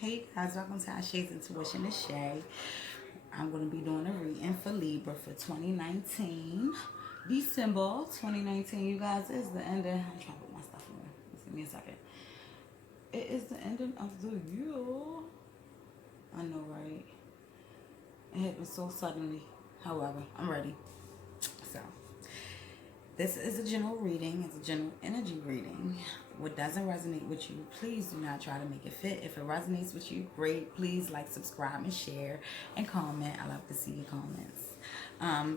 Hey guys, welcome to Shay's Intuition with Shay. I'm going to be doing a reading for Libra for 2019. December 2019, you guys, is the ending. I'm trying to put my stuff in. Give me a second. It is the ending of the year. I know, right? It happened so suddenly. However, I'm ready. So, this is a general reading. It's a general energy reading. What doesn't resonate with you, please do not try to make it fit. If it resonates with you, great. Please like, subscribe, and share, and comment. I love to see your comments.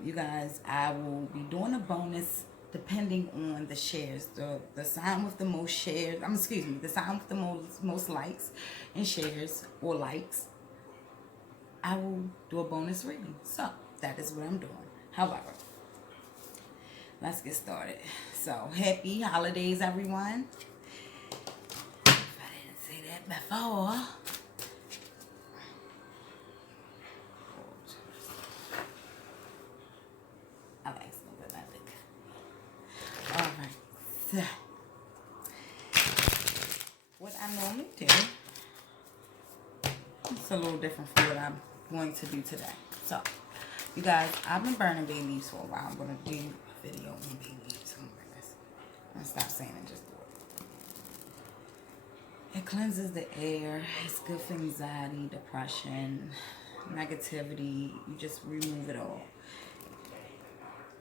You guys, I will be doing a bonus depending on the shares. The sign with the most shares, the sign with the most likes and shares or likes, I will do a bonus reading. So, that is what I'm doing. However, let's get started. So, happy holidays, everyone. If I didn't say that before. I like something like that. Alright. So, what I normally do, it's a little different from what I'm going to do today. So, you guys, I've been burning bay leaves for a while. I'm going to do a video on bay leaves. I'm going to stop saying it, just do it. It cleanses the air. It's good for anxiety, depression, negativity. You just remove it all.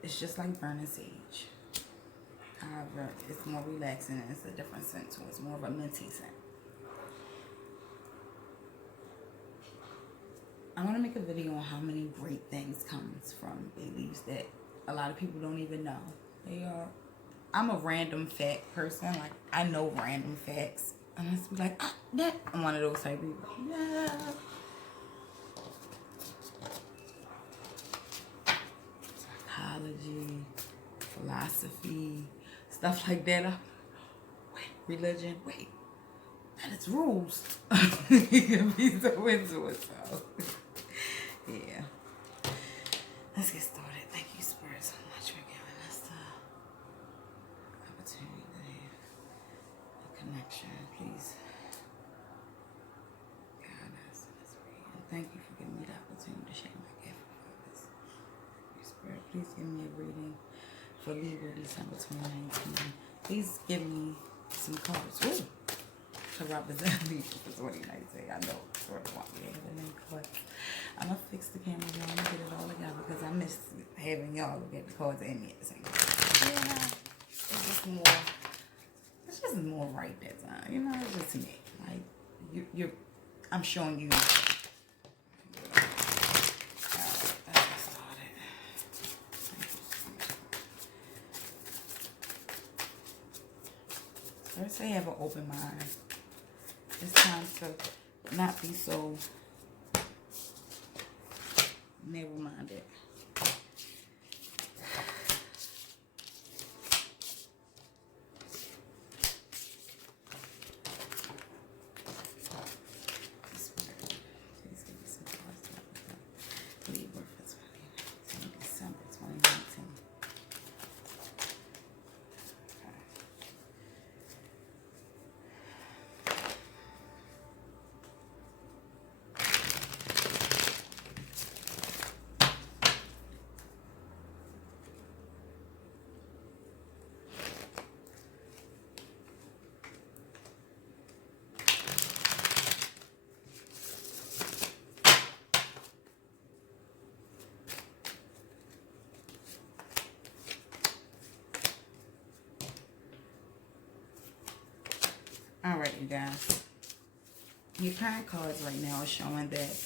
It's just like burning sage. However, it's more relaxing and it's a different scent too. It's more of a minty scent. I want to make a video on how many great things comes from bay leaves that a lot of people don't even know. I'm a random fact person. Like, I know random facts. And I just be like, that. I'm one of those type of people. Yeah. Psychology, philosophy, stuff like that. Wait, religion. Wait, that is rules. You can be so into it. So, yeah. Let's get started. Thank you, Spirit, so much for giving us the opportunity to have a connection. Please guide us in this reading. Thank you for giving me the opportunity to share my gift with others. Spirit, please give me a reading for Libra December 2019. Please give me some cards. Ooh, to represent Libra for 2019. I know sort of want me to have a name, but I'm going to fix the camera, y'all. I'm going to get it all together because I miss having y'all look at the cards and me at the same time. Yeah, it's just more right that time. You know, it's just me. Like, I'm showing you. First, I have an open mind. It's time to not be so narrow-minded. Libra for 2019, December 2019. Alright, you guys. Your current cards right now are showing that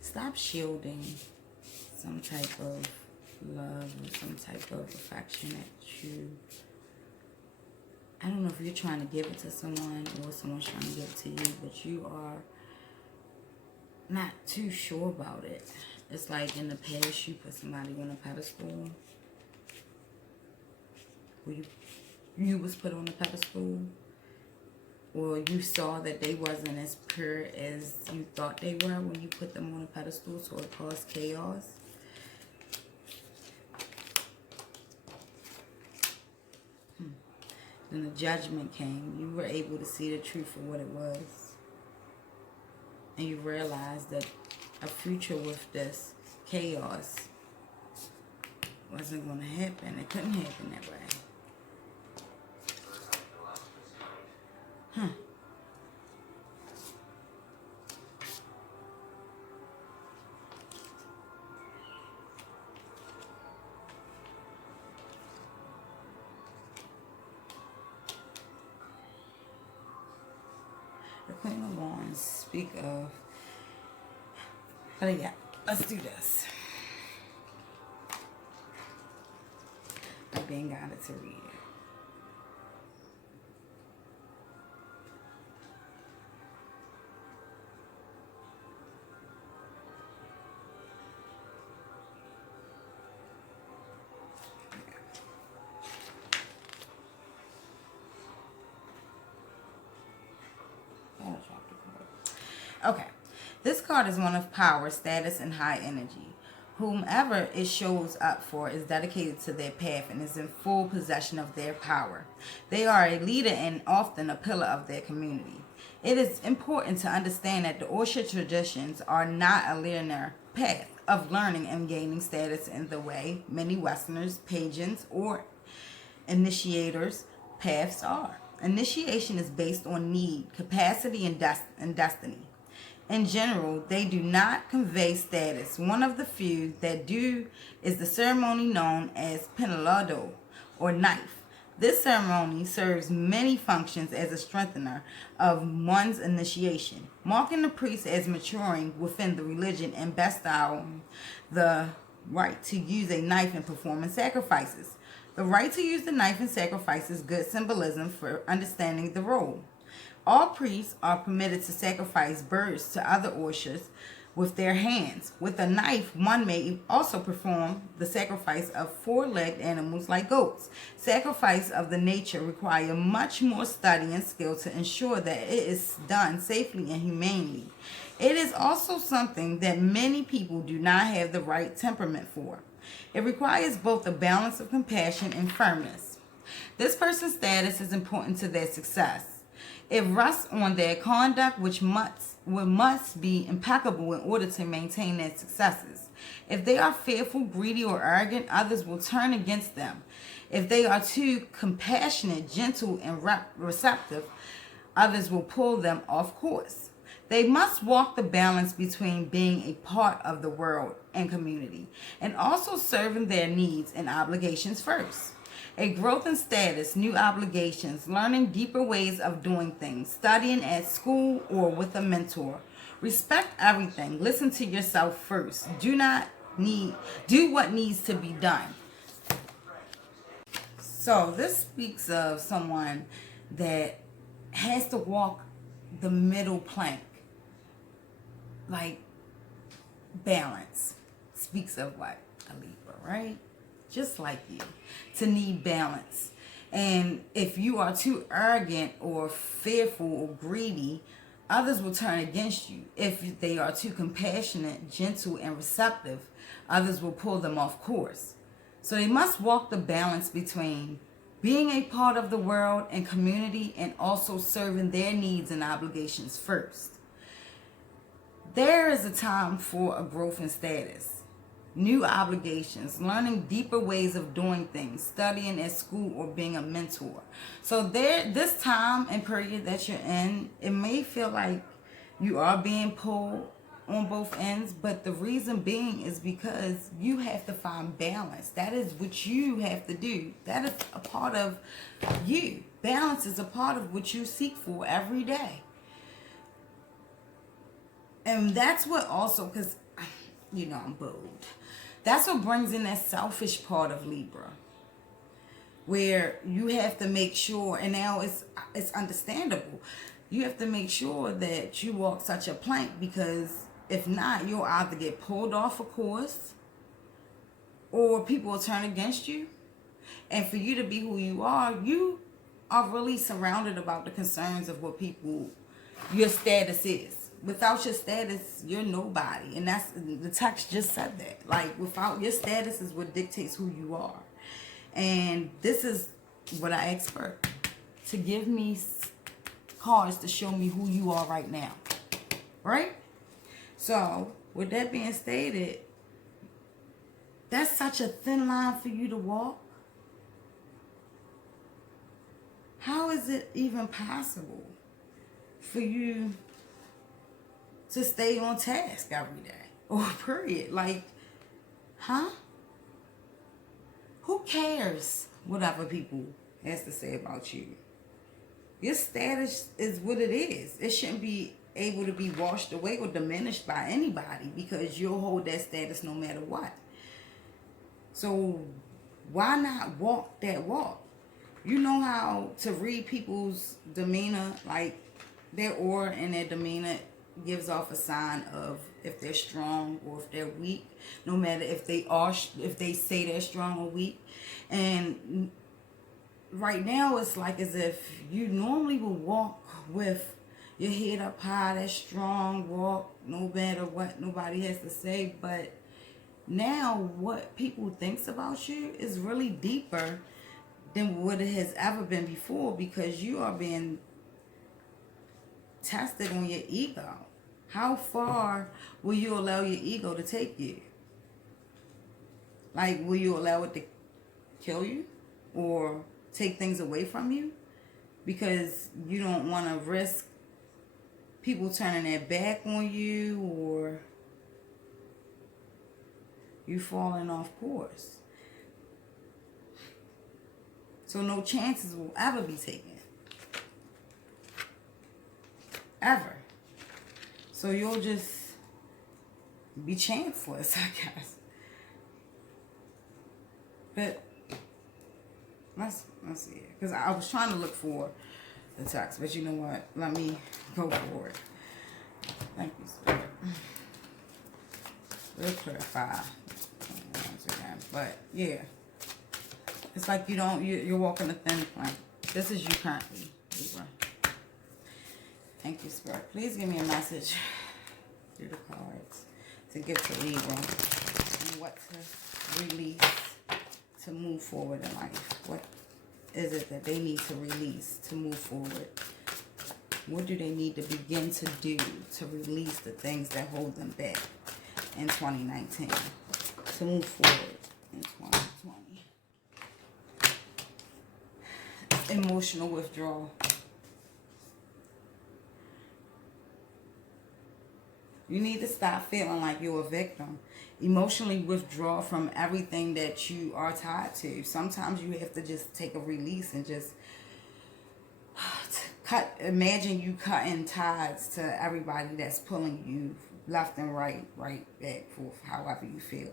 stop shielding some type of love or some type of affection that you, I don't know if you're trying to give it to someone or someone's trying to give it to you, but you are not too sure about it. It's like in the past you put somebody on a pedestal. You was put on a pedestal, or you saw that they wasn't as pure as you thought they were when you put them on a pedestal, so it caused chaos. Then the judgment came. You were able to see the truth for what it was. And you realized that a future with this chaos wasn't going to happen. It couldn't happen that way. The Queen of Wands speak of, but yeah, let's do this. I'm being guided to read it. Okay, this card is one of power, status, and high energy. Whomever it shows up for is dedicated to their path and is in full possession of their power. They are a leader and often a pillar of their community. It is important to understand that the Orsha traditions are not a linear path of learning and gaining status in the way many Westerners, pageants, or initiators' paths are. Initiation is based on need, capacity, and destiny. In general, they do not convey status. One of the few that do is the ceremony known as penalado, or knife. This ceremony serves many functions as a strengthener of one's initiation, marking the priest as maturing within the religion and bestowing the right to use a knife in performing sacrifices. The right to use the knife in sacrifice is good symbolism for understanding the role. All priests are permitted to sacrifice birds to other Orshas with their hands. With a knife, one may also perform the sacrifice of four-legged animals like goats. Sacrifice of the nature require much more study and skill to ensure that it is done safely and humanely. It is also something that many people do not have the right temperament for. It requires both a balance of compassion and firmness. This person's status is important to their success. It rests on their conduct, which must be impeccable in order to maintain their successes. If they are fearful, greedy, or arrogant, others will turn against them. If they are too compassionate, gentle, and receptive, others will pull them off course. They must walk the balance between being a part of the world and community, and also serving their needs and obligations first. A growth in status, new obligations, learning deeper ways of doing things, studying at school or with a mentor. Respect everything. Listen to yourself first. Do what needs to be done. So this speaks of someone that has to walk the middle plank. Like balance. Speaks of what? A Libra, right? Just like you, to need balance. And if you are too arrogant or fearful or greedy, others will turn against you. If they are too compassionate, gentle, and receptive, others will pull them off course. So they must walk the balance between being a part of the world and community and also serving their needs and obligations first. There is a time for a growth in status. New obligations, learning deeper ways of doing things, studying at school or being a mentor. So this time and period that you're in, it may feel like you are being pulled on both ends, but the reason being is because you have to find balance. That is what you have to do. That is a part of you. Balance is a part of what you seek for every day. And that's what also, because, I'm bold. That's what brings in that selfish part of Libra, where you have to make sure, and now it's understandable, you have to make sure that you walk such a plank, because if not, you'll either get pulled off a course or people will turn against you. And for you to be who you are, you are really surrounded about the concerns of what people, your status is. Without your status, you're nobody. And that's, the text just said that. Like, without your status is what dictates who you are. And this is what I asked for. To give me cards to show me who you are right now. Right? So, with that being stated, that's such a thin line for you to walk. How is it even possible for you to stay on task every day? Or period. Like, huh? Who cares what other people has to say about you? Your status is what it is. It shouldn't be able to be washed away or diminished by anybody, because you'll hold that status no matter what. So why not walk that walk? You know how to read people's demeanor, like their aura and their demeanor gives off a sign of if they're strong or if they're weak, no matter if they say they're strong or weak. And right now it's like as if you normally would walk with your head up high, that strong walk, no matter what nobody has to say. But now what people thinks about you is really deeper than what it has ever been before, because you are being tested on your ego. How far will you allow your ego to take you? Like, will you allow it to kill you or take things away from you because you don't want to risk people turning their back on you or you falling off course? So no chances will ever be taken. Ever. So you'll just be chanceless, I guess. But let's see it. Because I was trying to look for the text, but you know what? Let me go for it. Thank you, Spirit. We'll clarify once again. But yeah. It's like you're walking a thin line. This is you currently, Libra. Thank you, Spirit. Please give me a message through the cards to give to Libra and what to release to move forward in life. What is it that they need to release to move forward? What do they need to begin to do to release the things that hold them back in 2019 to move forward in 2020? Emotional withdrawal. You need to stop feeling like you're a victim. Emotionally withdraw from everything that you are tied to. Sometimes you have to just take a release and just imagine you cutting ties to everybody that's pulling you left and right back, forth, however you feel.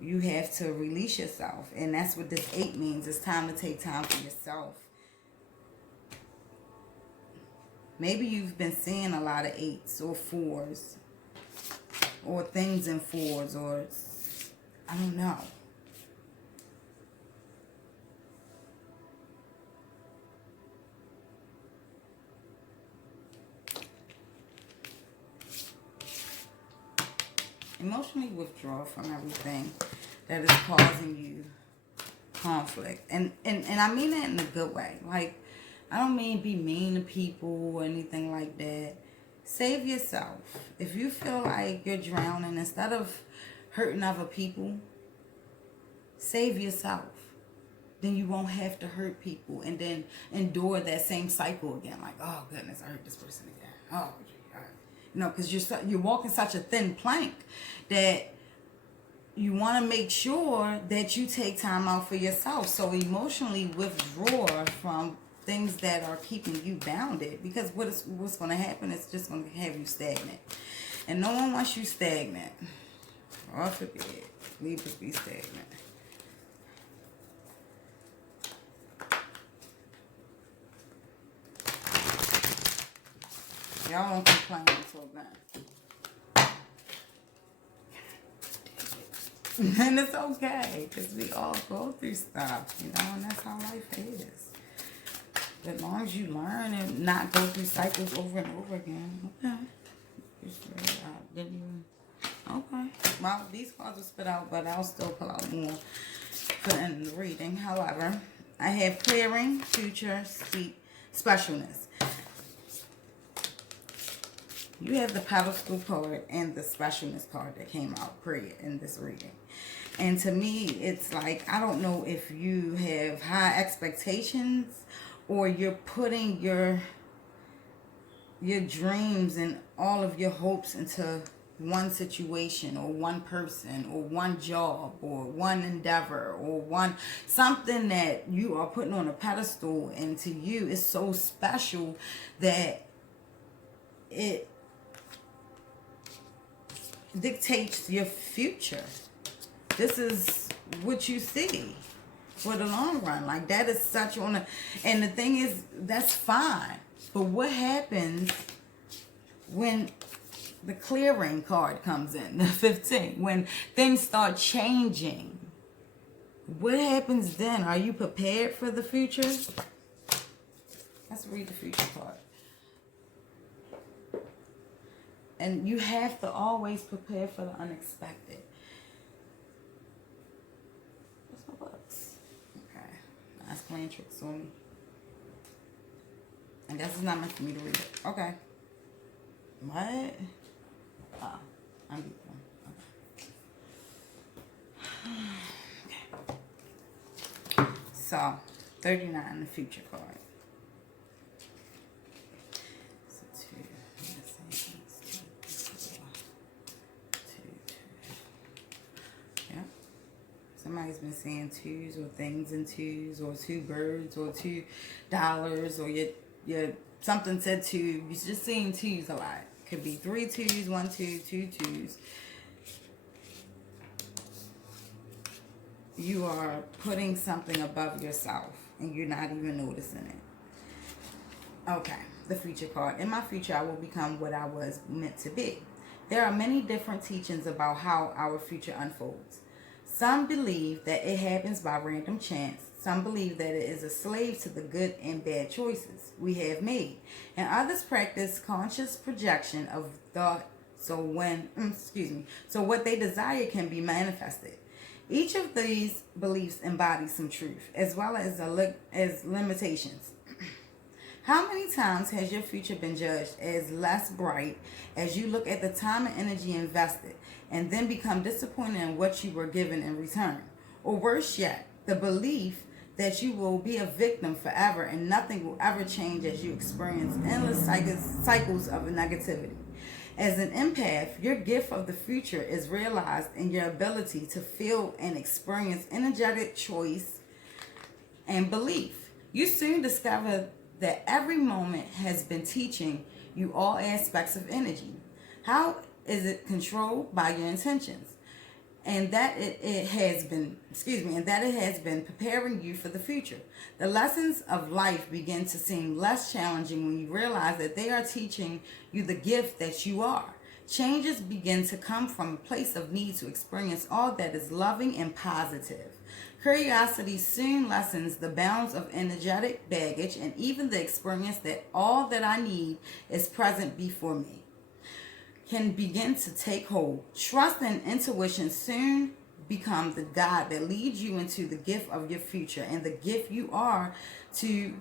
You have to release yourself. And that's what this 8 means. It's time to take time for yourself. Maybe you've been seeing a lot of 8s or 4s. Or things in 4s. Or, I don't know. Emotionally withdraw from everything that is causing you conflict. And I mean that in a good way. Like, I don't mean be mean to people or anything like that. Save yourself. If you feel like you're drowning, instead of hurting other people, save yourself. Then you won't have to hurt people and then endure that same cycle again. Like, oh goodness, I hurt this person again. Oh, you know, because you're walking such a thin plank that you want to make sure that you take time out for yourself. So emotionally withdraw from things that are keeping you bounded, because what's going to happen is just going to have you stagnant. And no one wants you stagnant. God forbid. Libras be stagnant. Y'all won't complain until then. And it's okay, because we all go through stuff, you know, and that's how life is. as long as you learn and not go through cycles over and over again. Okay. Didn't even. Okay. Well, these cards will spit out, but I'll still pull out more for the end of the reading. However, I have clearing, future, steep, specialness. You have the pedestal card and the specialness card that came out period in this reading. And to me, it's like, I don't know if you have high expectations or you're putting your dreams and all of your hopes into one situation or one person or one job or one endeavor or something that you are putting on a pedestal, and to you it's so special that it dictates your future. This is what you see for the long run. Like, that is such on a, and the thing is, that's fine. But what happens when the clearing card comes in, the 15, when things start changing? What happens then? Are you prepared for the future? Let's read the future card. And you have to always prepare for the unexpected. What's my books? Okay. That's playing tricks on me. I guess it's not meant for me to read it. Okay. What? Oh, I'm deep one. Okay. So, 39, the future card. So, 2, let's see, 2. Yeah. Somebody's been saying twos or things in twos or two birds or $2 or your something said two. You're just seeing twos a lot. Could be 3 twos, 1 2, 2 twos. You are putting something above yourself and you're not even noticing it. Okay, the future card. In my future, I will become what I was meant to be. There are many different teachings about how our future unfolds. Some believe that it happens by random chance. Some believe that it is a slave to the good and bad choices we have made. And others practice conscious projection of thought so what they desire can be manifested. Each of these beliefs embodies some truth as well as limitations. How many times has your future been judged as less bright as you look at the time and energy invested and then become disappointed in what you were given in return? Or worse yet, the belief that you will be a victim forever and nothing will ever change as you experience endless cycles of negativity. As an empath, your gift of the future is realized in your ability to feel and experience energetic choice and belief. You soon discover that every moment has been teaching you all aspects of energy. How is it controlled? By your intentions. And that it has been preparing you for the future. The lessons of life begin to seem less challenging when you realize that they are teaching you the gift that you are. Changes begin to come from a place of need to experience all that is loving and positive. Curiosity soon lessens the bounds of energetic baggage and even the experience that all that I need is present before me can begin to take hold. Trust and intuition soon become the guide that leads you into the gift of your future and the gift you are to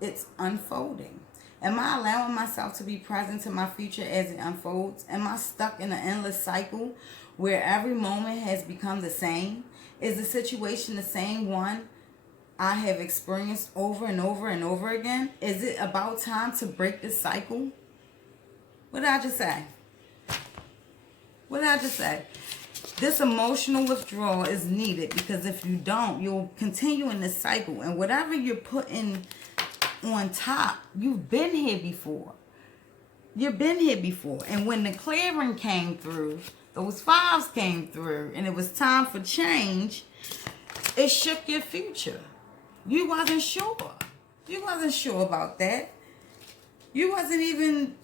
its unfolding. Am I allowing myself to be present to my future as it unfolds? Am I stuck in an endless cycle where every moment has become the same? Is the situation the same one I have experienced over and over and over again? Is it about time to break this cycle? What did I just say? What did I just say? This emotional withdrawal is needed because if you don't, you'll continue in this cycle. And whatever you're putting on top, you've been here before. You've been here before. And when the clearing came through, those fives came through, and it was time for change, it shook your future. You wasn't sure. You wasn't sure about that. You wasn't even...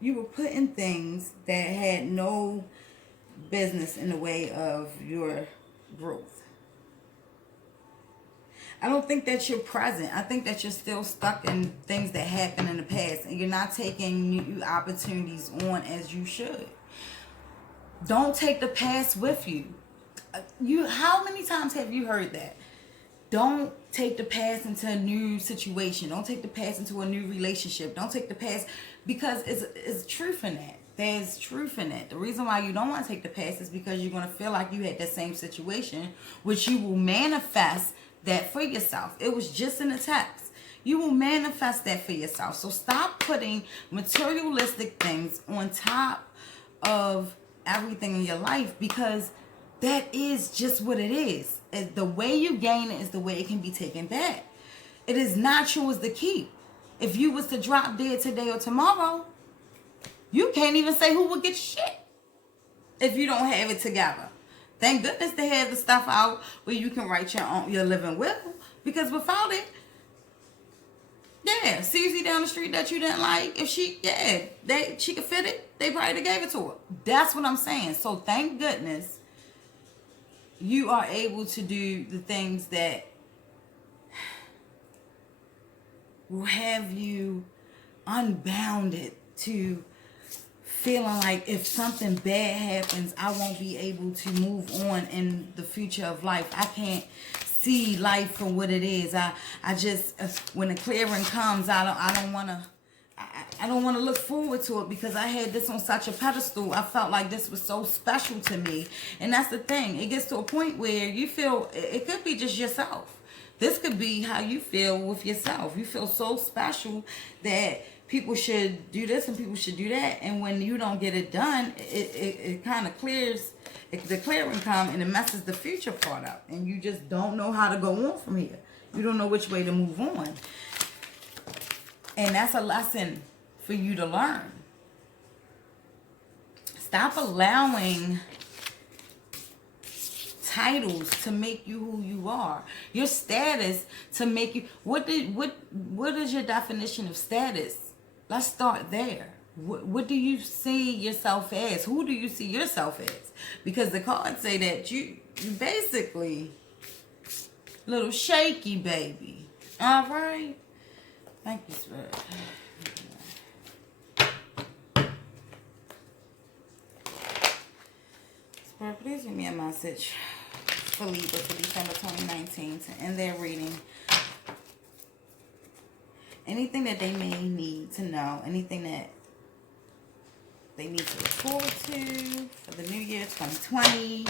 You were putting things that had no business in the way of your growth. I don't think that you're present. I think that you're still stuck in things that happened in the past, and you're not taking new opportunities on as you should. Don't take the past with you. How many times have you heard that? Don't take the past into a new situation. Don't take the past into a new relationship. Don't take the past, because it's truth in that. There's truth in it. The reason why you don't want to take the past is because you're going to feel like you had that same situation, which you will manifest that for yourself. It was just in the text. You will manifest that for yourself. So stop putting materialistic things on top of everything in your life, because that is just what it is. The way you gain it is the way it can be taken back. It is not yours to keep. If you was to drop dead today or tomorrow, you can't even say who would get shit if you don't have it together. Thank goodness they have the stuff out where you can write your living will, because without it, yeah, Susie down the street that you didn't like, if she could fit it, they probably gave it to her. That's what I'm saying. So thank goodness you are able to do the things that will have you unbounded to feeling like if something bad happens, I won't be able to move on in the future of life. I can't see life for what it is. I just, when the clearing comes, I don't want to look forward to it, because I had this on such a pedestal. I felt like this was so special to me. And that's the thing. It gets to a point where you feel, it could be just yourself. This could be how you feel with yourself. You feel so special that people should do this and people should do that. And when you don't get it done, it kind of clears, the clearing comes and it messes the future part up. And you just don't know how to go on from here. You don't know which way to move on. And that's a lesson for you to learn. Stop allowing titles to make you who you are. Your status to make you. What is your definition of status? Let's start there. What do you see yourself as? Who do you see yourself as? Because the cards say that you basically little shaky baby. All right. Thank you, Spirit. Spirit, please give me a message for Libra for December 2019 to end their reading. Anything that they may need to know, anything that they need to look forward to for the new year 2020,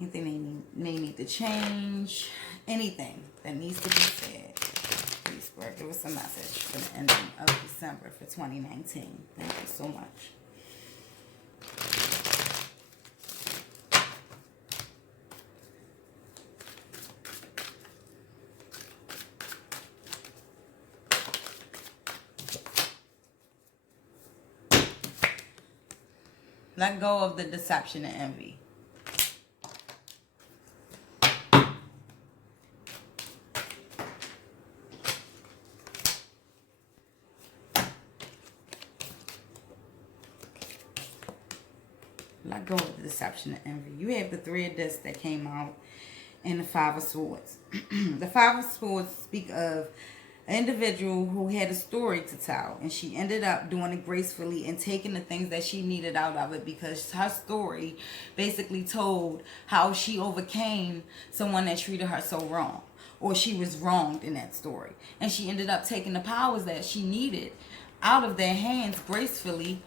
anything they may need to change, anything that needs to be said. Please, Spirit, give us a message for the ending of December for 2019. Thank you so much. Let go of the deception and envy. Let go of the deception and envy. You have the Three of Discs that came out and the Five of Swords. The Five of Swords speak of an individual who had a story to tell, and she ended up doing it gracefully and taking the things that she needed out of it, because her story basically told how she overcame someone that treated her so wrong, or she was wronged in that story, and she ended up taking the powers that she needed out of their hands gracefully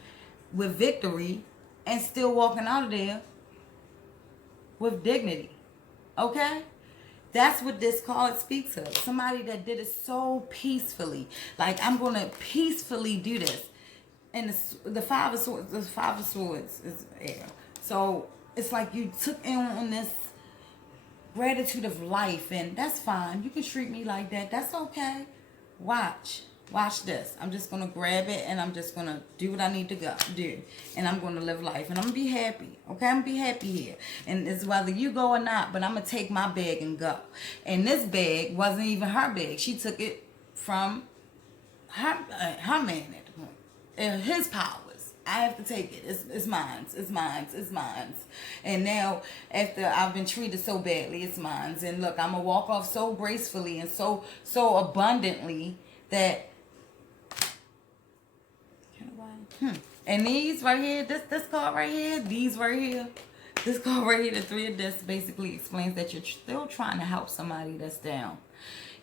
with victory, and still walking out of there with dignity. Okay? That's what this card speaks of. Somebody that did it so peacefully. Like, I'm going to peacefully do this. And the Five of Swords is air. So it's like you took in on this gratitude of life, and that's fine. You can treat me like that. That's okay. Watch this. I'm just going to grab it, and I'm just going to do what I need to do. And I'm going to live life. And I'm going to be happy. Okay? I'm going to be happy here. And it's whether you go or not, but I'm going to take my bag and go. And this bag wasn't even her bag. She took it from her man at the point. His powers. I have to take it. It's mine. It's mine. It's mine. And now, after I've been treated so badly, it's mine. And look, I'm gonna walk off so gracefully and so abundantly that. And these right here, this card right here, these right here, this card right here, the Three of Discs, basically explains that you're still trying to help somebody that's down.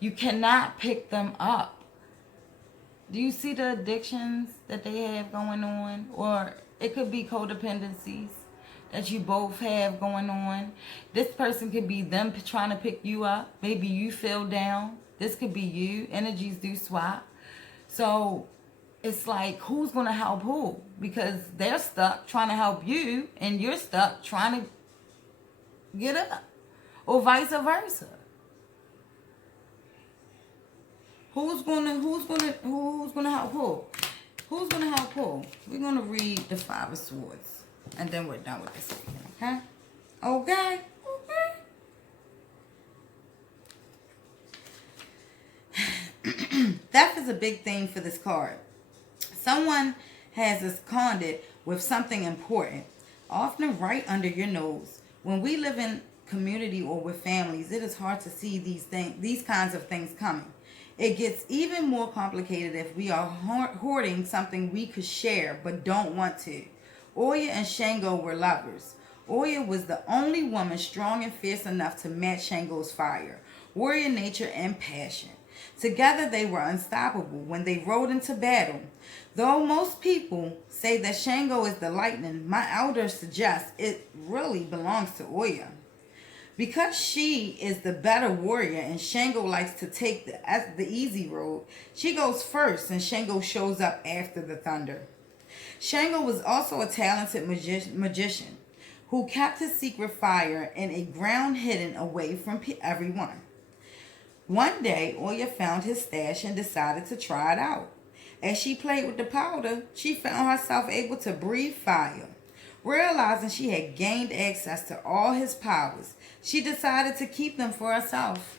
You cannot pick them up. Do you see the addictions that they have going on? Or it could be codependencies that you both have going on. This person could be them trying to pick you up. Maybe you fell down. This could be you. Energies do swap. So it's like, who's going to help who? Because they're stuck trying to help you and you're stuck trying to get up. Or vice versa. Who's gonna help who? Who's gonna help who? We're gonna read the Five of Swords, and then we're done with this reading. Okay? Okay. Okay. Death is a big thing for this card. Someone has absconded with something important, often right under your nose. When we live in community or with families, it is hard to see these kinds of things coming. It gets even more complicated if we are hoarding something we could share but don't want to. Oya and Shango were lovers. Oya was the only woman strong and fierce enough to match Shango's fire, warrior nature, and passion. Together they were unstoppable when they rode into battle. Though most people say that Shango is the lightning, my elders suggest it really belongs to Oya. Because she is the better warrior and Shango likes to take the easy road, she goes first and Shango shows up after the thunder. Shango was also a talented magician who kept his secret fire in a ground hidden away from everyone. One day, Oya found his stash and decided to try it out. As she played with the powder, she found herself able to breathe fire. Realizing she had gained access to all his powers, she decided to keep them for herself.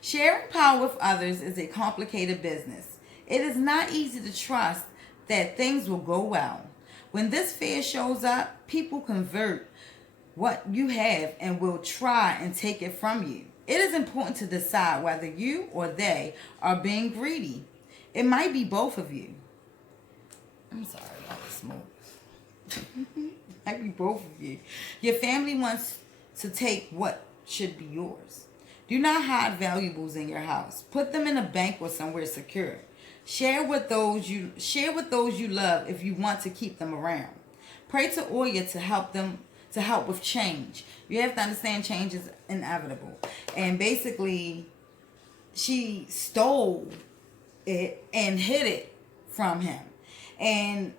Sharing power with others is a complicated business. It is not easy to trust that things will go well. When this fear shows up, people convert what you have and will try and take it from you. It is important to decide whether you or they are being greedy. It might be both of you. I'm sorry, I was smoke. Might be both of you. Your family wants to take what should be yours. Do not hide valuables in your house. Put them in a bank or somewhere secure. Share with those you love if you want to keep them around. Pray to Oya to help with change. You have to understand change is inevitable. And basically, she stole it and hid it from him. And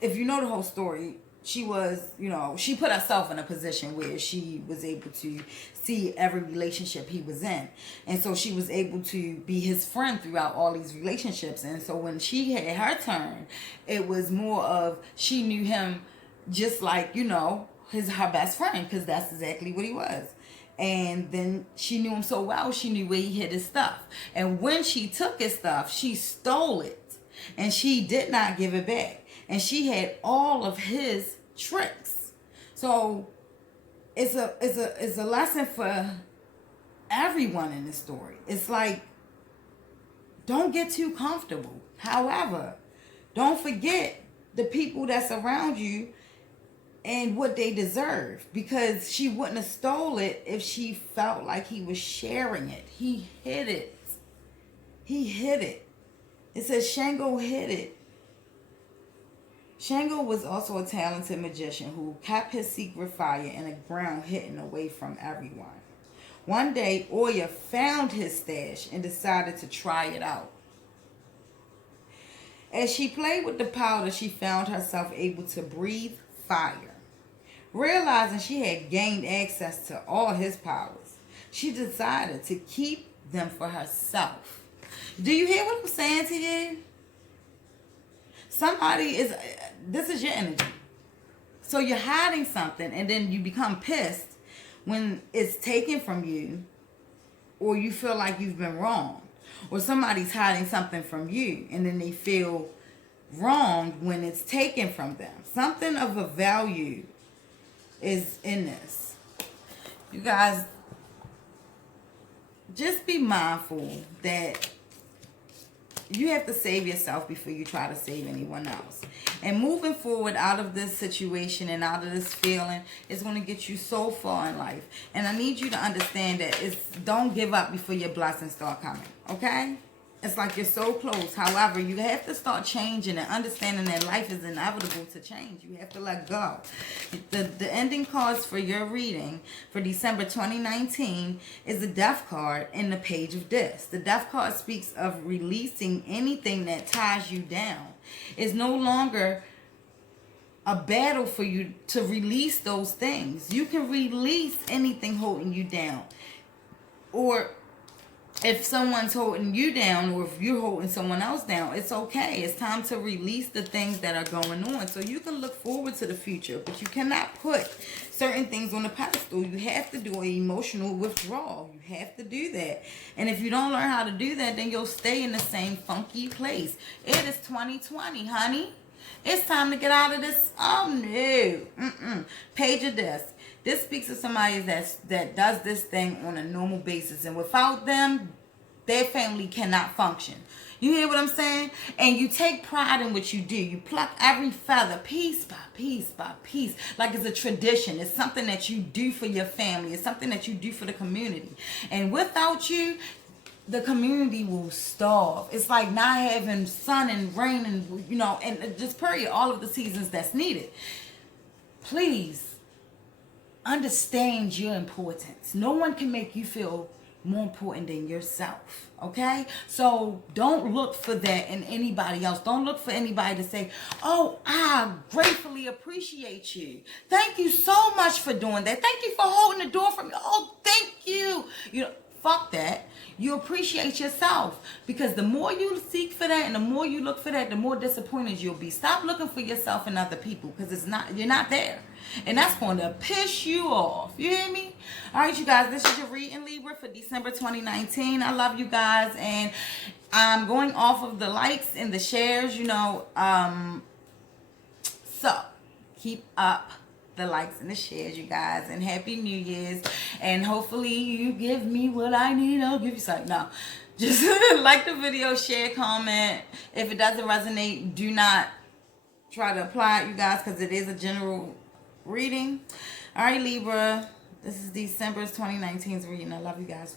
if you know the whole story, she was, she put herself in a position where she was able to see every relationship he was in. And so she was able to be his friend throughout all these relationships. And so when she had her turn, it was more of she knew him just like, her best friend, because that's exactly what he was. And then she knew him so well, she knew where he hid his stuff. And when she took his stuff, she stole it. And she did not give it back. And she had all of his tricks. So it's a lesson for everyone in this story. It's like, don't get too comfortable. However, don't forget the people that's around you and what they deserve. Because she wouldn't have stole it if she felt like he was sharing it. He hid it. He hid it. It says Shango hid it. Shango was also a talented magician who kept his secret fire in a ground hidden away from everyone. One day, Oya found his stash and decided to try it out. As she played with the powder, she found herself able to breathe fire. Realizing she had gained access to all his powers, she decided to keep them for herself. Do you hear what I'm saying to you? This is your energy. So you're hiding something and then you become pissed when it's taken from you, or you feel like you've been wrong, or somebody's hiding something from you and then they feel wrong when it's taken from them. Something of a value is in this. You guys, just be mindful that you have to save yourself before you try to save anyone else. And moving forward out of this situation and out of this feeling is going to get you so far in life. And I need you to understand that don't give up before your blessings start coming. Okay? It's like you're so close. However, you have to start changing and understanding that life is inevitable to change. You have to let go. The ending cards for your reading for December 2019 is the Death card and the Page of Discs. The Death card speaks of releasing anything that ties you down. It's no longer a battle for you to release those things. You can release anything holding you down. Or if someone's holding you down, or if you're holding someone else down, it's okay. It's time to release the things that are going on. So you can look forward to the future, but you cannot put certain things on the pedestal. You have to do an emotional withdrawal. You have to do that. And if you don't learn how to do that, then you'll stay in the same funky place. It is 2020, honey. It's time to get out of this. Oh, no. Page of Discs. This speaks to somebody that does this thing on a normal basis. And without them, their family cannot function. You hear what I'm saying? And you take pride in what you do. You pluck every feather, piece by piece by piece. Like it's a tradition. It's something that you do for your family. It's something that you do for the community. And without you, the community will starve. It's like not having sun and rain and, and just period, all of the seasons that's needed. Please understand your importance. No one can make you feel more important than yourself. Okay? So don't look for that in anybody else. Don't look for anybody to say, oh, I gratefully appreciate you. Thank you so much for doing that. Thank you for holding the door for me. Oh, thank you. Fuck that. You appreciate yourself, because the more you seek for that and the more you look for that, the more disappointed you'll be. Stop looking for yourself in other people, because you're not there, and that's going to piss you off. You hear me? All right, you guys, this is your reading, Libra, for December 2019. I love you guys, and I'm going off of the likes and the shares. So keep up the likes and the shares, you guys, and Happy New Year's, and hopefully you give me what I need. I'll give you something. No, just like the video, share, comment. If it doesn't resonate, do not try to apply it, you guys, because it is a general reading. All right, Libra, this is December 2019's reading. I love you guys.